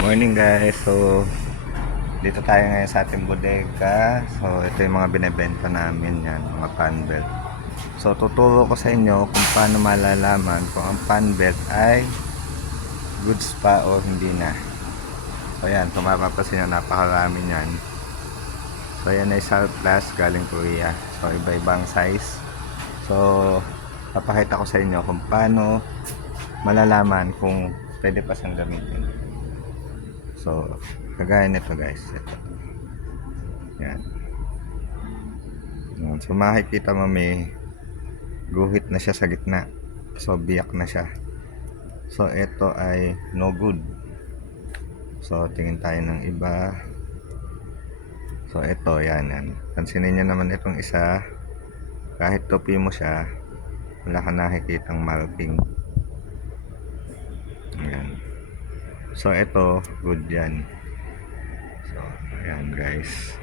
Morning guys, so dito tayo ngayon sa ating bodega. So ito yung mga binebenta namin yan, mga fan belt. So tuturo ko sa inyo kung paano malalaman kung ang fan belt ay goods pa o hindi na. So yan, kung mapapansin nyo, napakarami yan. So yan ay surplus galing Korea. So iba-ibang size. So papakita ko sa inyo kung paano malalaman kung pwede pa siyang gamitin. So, kagaya nito guys. Ito. Yan. Yan. So, makikita mo may guhit na siya sa gitna. So, biyak na siya. So, ito ay no good. So, tingin tayo ng iba. So, ito. Yan. Pansinin nyo naman itong isa. Kahit topi mo siya, wala ka nakikitang marking. Yan. So, ito. Good yan. So, ayan guys.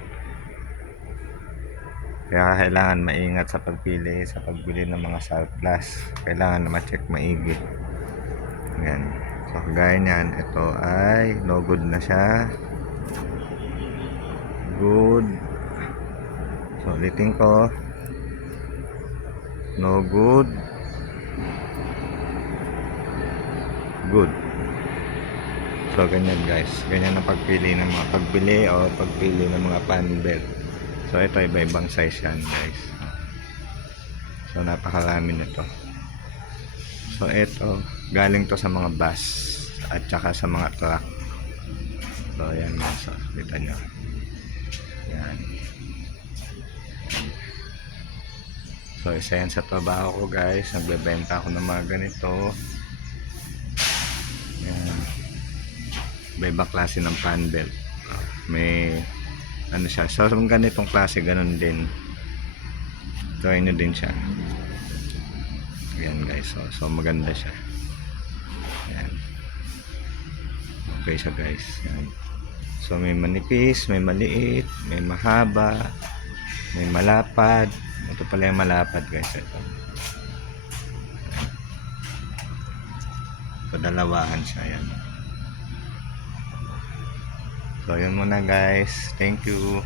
Kaya kailangan maingat sa pagpili, sa pagbili ng mga surplus. Kailangan na ma-check maigi. Ayan. So, kagaya niyan, ito ay no good na siya. Good. So, ulitin ko. No good. Good. So, ganyan guys. Ganyan ang pagpili ng mga pagbili o pagpili ng mga fan belt. So, ito iba-ibang size yan guys. So, napakarami nito. So, ito galing to sa mga bus at saka sa mga truck. So, ayan guys. So, kita nyo. Ayan. So, isa yan sa trabaho ko guys. Nagbebenta ako ng mga ganito. Ayan. Iba-ibang klase ng fan belt. May ano siya. So, kung ganitong klase, ganun din. Try nyo din siya. Ayan guys. So maganda siya. Ayan. Okay siya guys. Ayan. So may manipis, may maliit, may mahaba, may malapad. Ito pala yung malapad guys. Ito. Padalawahan siya. Ayan. So yun muna guys. Thank you.